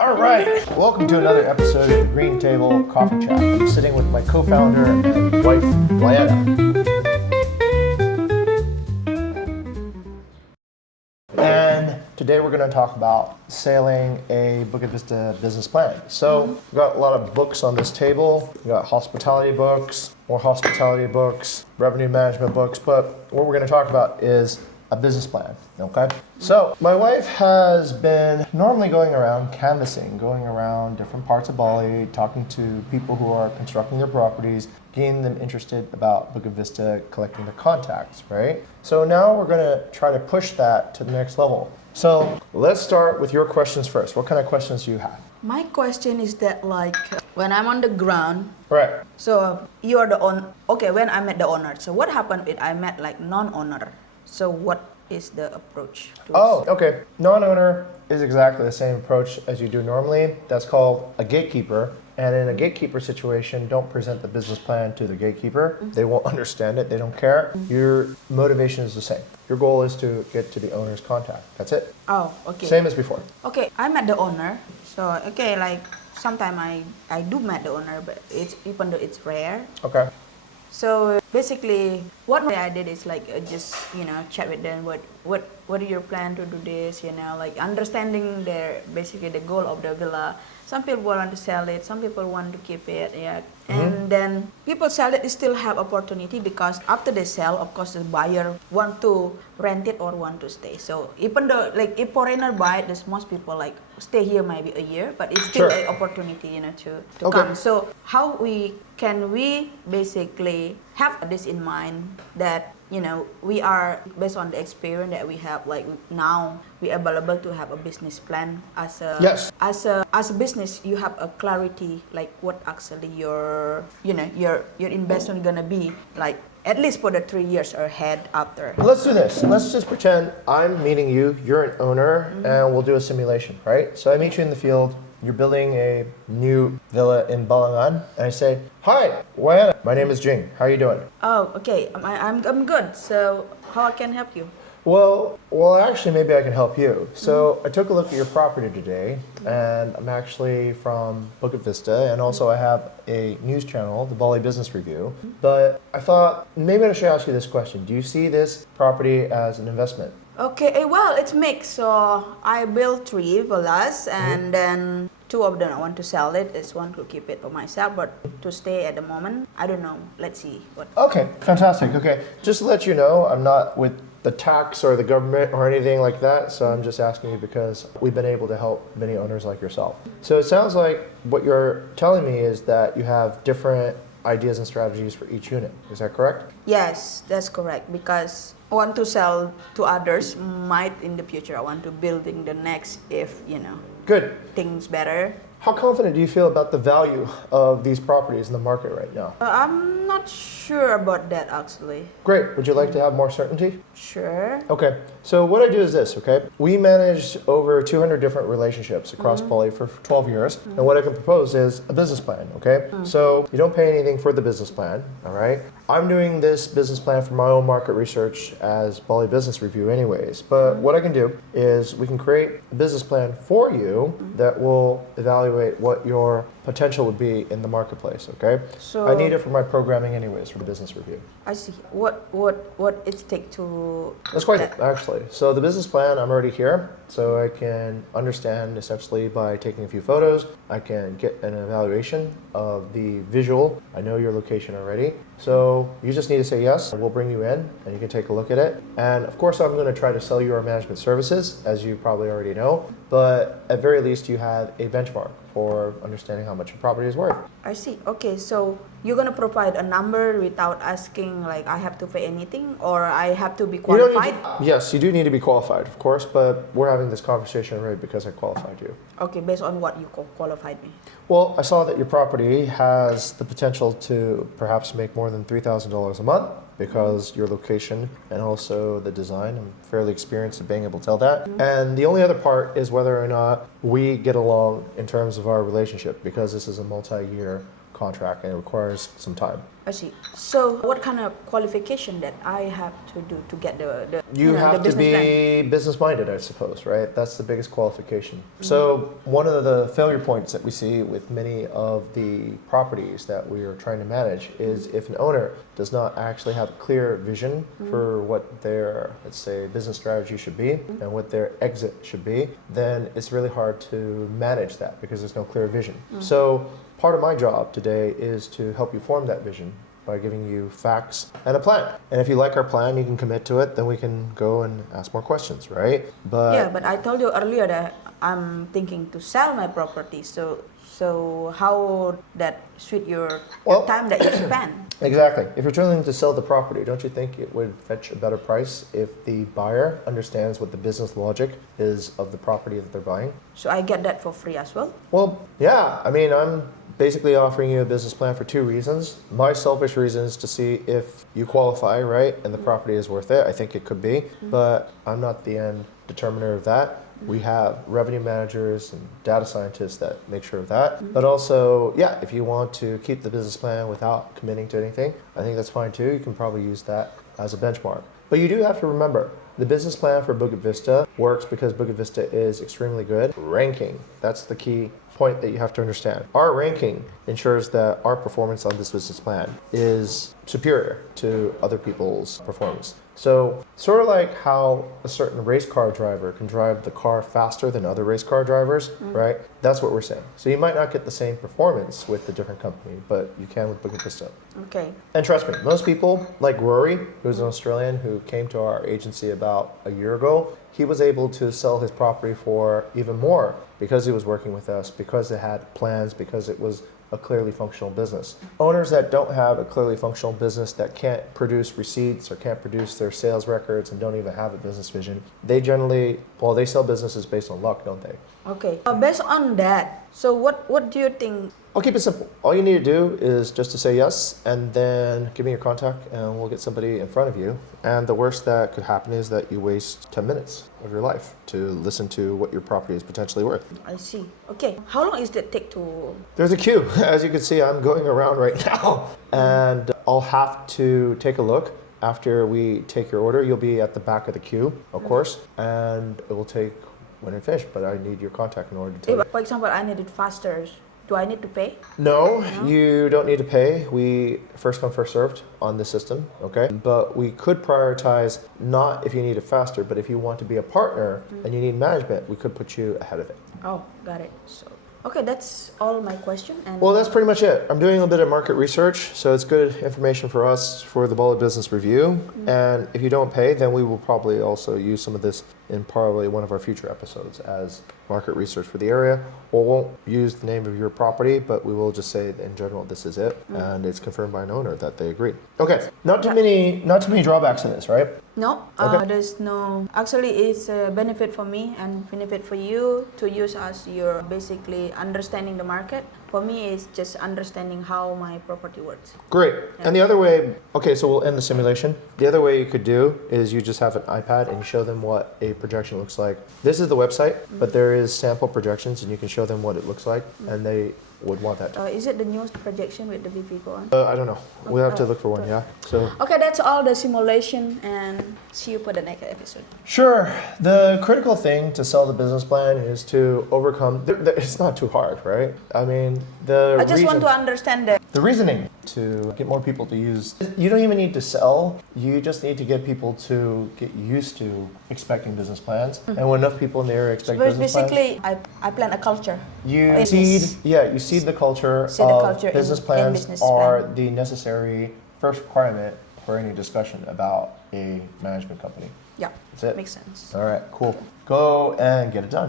All right, welcome to another episode of the Green Table Coffee Chat. I'm sitting with my co-founder and wife, Vlada. And today we're going to talk about sailing a Bukit Vista business plan. So we've got a lot of books on this table. We've got hospitality books, more hospitality books, revenue management books, but what we're going to talk about is a business plan, okay? So my wife has been normally going around canvassing, going around different parts of Bali, talking to people who are constructing their properties, getting them interested about Bukit Vista, collecting their contacts, right? So now we're gonna try to push that to the next level. So let's start with your questions first. What kind of questions do you have? My question is that when I'm on the ground, Right. so you are the okay, when I met the owner, so what happened if I met non-owner? So what is the approach? Okay. Non-owner is exactly the same approach as you do normally. That's called a gatekeeper. And in a gatekeeper situation, don't present the business plan to the gatekeeper. They won't understand it. They don't care. Your motivation is the same. Your goal is to get to the owner's contact. That's it. Oh, okay. Same as before. Okay, I met the owner. So sometimes I do met the owner, but it's even though it's rare. Okay. So basically, what I did is just chat with them. What are your plan to do this? Understanding basically the goal of the villa. Some people want to sell it. Some people want to keep it. Yeah. And then people sell it, they still have opportunity because after they sell, of course, the buyer want to rent it or want to stay. So even though if foreigner buy it, there's most people stay here maybe a year, but it's still an opportunity to come. So how can we basically have this in mind that we are based on the experience that we have now we are available to have a business plan as a Yes. as a business. You have a clarity what actually your investment gonna be at least for the 3 years ahead after. Let's do this. Let's just pretend I'm meeting you, you're an owner, and we'll do a simulation, right? So I meet you in the field, you're building a new villa in Balangan, and I say, "Hi, Wayana, my name is Jing. How are you doing?" Oh, okay. I'm good. So how I can help you? Well, actually, maybe I can help you. So I took a look at your property today, and I'm actually from Bukit Vista, and also I have a news channel, the Bali Business Review. But I thought maybe I should ask you this question. Do you see this property as an investment? Okay, well, it's mixed. So I built 3 villas, and then 2 of them I want to sell it. This one to keep it for myself, but to stay at the moment, I don't know. Let's see what. Okay, fantastic. Okay, just to let you know, I'm not with the tax or the government or anything like that, so I'm just asking you because we've been able to help many owners like yourself. So it sounds like what you're telling me is that you have different ideas and strategies for each unit. Is that correct? Yes, that's correct. Because I want to sell to others. Might in the future I want to building the next if Good. things better. How confident do you feel about the value of these properties in the market right now? I'm not sure about that actually. Great. Would you like to have more certainty? Sure. Okay. So what I do is this, okay? We managed over 200 different relationships across Bali for 12 years. And what I can propose is a business plan, okay? So you don't pay anything for the business plan, all right? I'm doing this business plan for my own market research as Bali Business Review anyways. But what I can do is we can create a business plan for you that will evaluate what your potential would be in the marketplace, okay? So I need it for my programming anyways for the business review. I see. What it take to? That's quite actually. So the business plan, I'm already here, so I can understand essentially by taking a few photos. I can get an evaluation of the visual. I know your location already. So you just need to say yes, and we'll bring you in and you can take a look at it. And of course, I'm going to try to sell you our management services, as you probably already know. But at very least, you have a benchmark for understanding how much your property is worth. I see. Okay, so you're gonna provide a number without asking I have to pay anything or I have to be qualified? Yes, you do need to be qualified, of course, but we're having this conversation right because I qualified you. Okay, based on what you qualified me? Well, I saw that your property has the potential to perhaps make more than $3,000 a month because your location and also the design. I'm fairly experienced at being able to tell that. And the only other part is whether or not we get along in terms of our relationship because this is a multi-year contract and it requires some time. I see. So what kind of qualification that I have to do to get the You the have to business plan? be business-minded, I suppose, right? That's the biggest qualification. So one of the failure points that we see with many of the properties that we are trying to manage is if an owner does not actually have a clear vision for what their, let's say, business strategy should be and what their exit should be, then it's really hard to manage that because there's no clear vision. So part of my job today is to help you form that vision by giving you facts and a plan. And if you like our plan, you can commit to it, then we can go and ask more questions, right? Yeah, but I told you earlier that I'm thinking to sell my property. So how that suit your Well- time that you spend? Exactly. If you're trying to sell the property, don't you think it would fetch a better price if the buyer understands what the business logic is of the property that they're buying? So I get that for free as well. Well, yeah. I mean, I'm basically offering you a business plan for two reasons. My selfish reason is to see if you qualify, right, and the property is worth it. I think it could be, but I'm not the end determiner of that. We have revenue managers and data scientists that make sure of that. But also, yeah, if you want to keep the business plan without committing to anything, I think that's fine too. You can probably use that as a benchmark. But you do have to remember, the business plan for Bukit Vista works because Bukit Vista is extremely good. Ranking, that's the key point that you have to understand. Our ranking ensures that our performance on this business plan is superior to other people's performance. So sort of like how a certain race car driver can drive the car faster than other race car drivers, right? That's what we're saying. So you might not get the same performance with a different company, but you can with Bukit Vista. Okay. And trust me, most people, like Rory, who's an Australian who came to our agency about a year ago, he was able to sell his property for even more because he was working with us, because it had plans, because it was a clearly functional business. Owners that don't have a clearly functional business, that can't produce receipts or can't produce their sales records and don't even have a business vision, they generally, well, they sell businesses based on luck, don't they? Okay. Based on that, so what do you think? I'll keep it simple. All you need to do is just to say yes and then give me your contact and we'll get somebody in front of you. And the worst that could happen is that you waste 10 minutes of your life to listen to what your property is potentially worth. I see. Okay. How long is that take to? There's a queue. As you can see, I'm going around right now and I'll have to take a look. After we take your order, you'll be at the back of the queue, of course, and it will take when you're finished, but I need your contact in order to tell you. For example, I need it faster. Do I need to pay? No, you don't need to pay. We first come, first served on this system, okay? But we could prioritize not if you need it faster, but if you want to be a partner and you need management, we could put you ahead of it. Oh, got it. So, okay, that's all my question. And Well, that's pretty much it. I'm doing a bit of market research, so it's good information for us for the Bali Business Review. And if you don't pay, then we will probably also use some of this in probably one of our future episodes as market research for the area. We won't use the name of your property, but we will just say in general this is it, and it's confirmed by an owner that they agree. Okay, not too many drawbacks to this, right? No, Okay. there's no. Actually, it's a benefit for me and benefit for you to use as your basically understanding the market. For me, it's just understanding how my property works. Great. And the other way, okay, so we'll end the simulation. The other way you could do is you just have an iPad and you show them what a projection looks like. This is the website, but there is sample projections and you can show them what it looks like and they would want that. Is it the newest projection with the VP go on? I don't know. We'll have to look for one, yeah? So Okay, that's all the simulation, and see you for the next episode. sure. The critical thing to sell the business plan is to overcome. It's not too hard, right? I mean, I just want to understand that. the reasoning to get more people to use. You don't even need to sell. You just need to get people to get used to expecting business plans. And when enough people in the area expect But business plans, basically, I plan a culture. you in seed. this. Yeah, you seed the culture Seed the of culture in- business in plans business are plan. the necessary first requirement for any discussion about a management company. Yeah, That's it. makes sense. All right, cool. Go and get it done.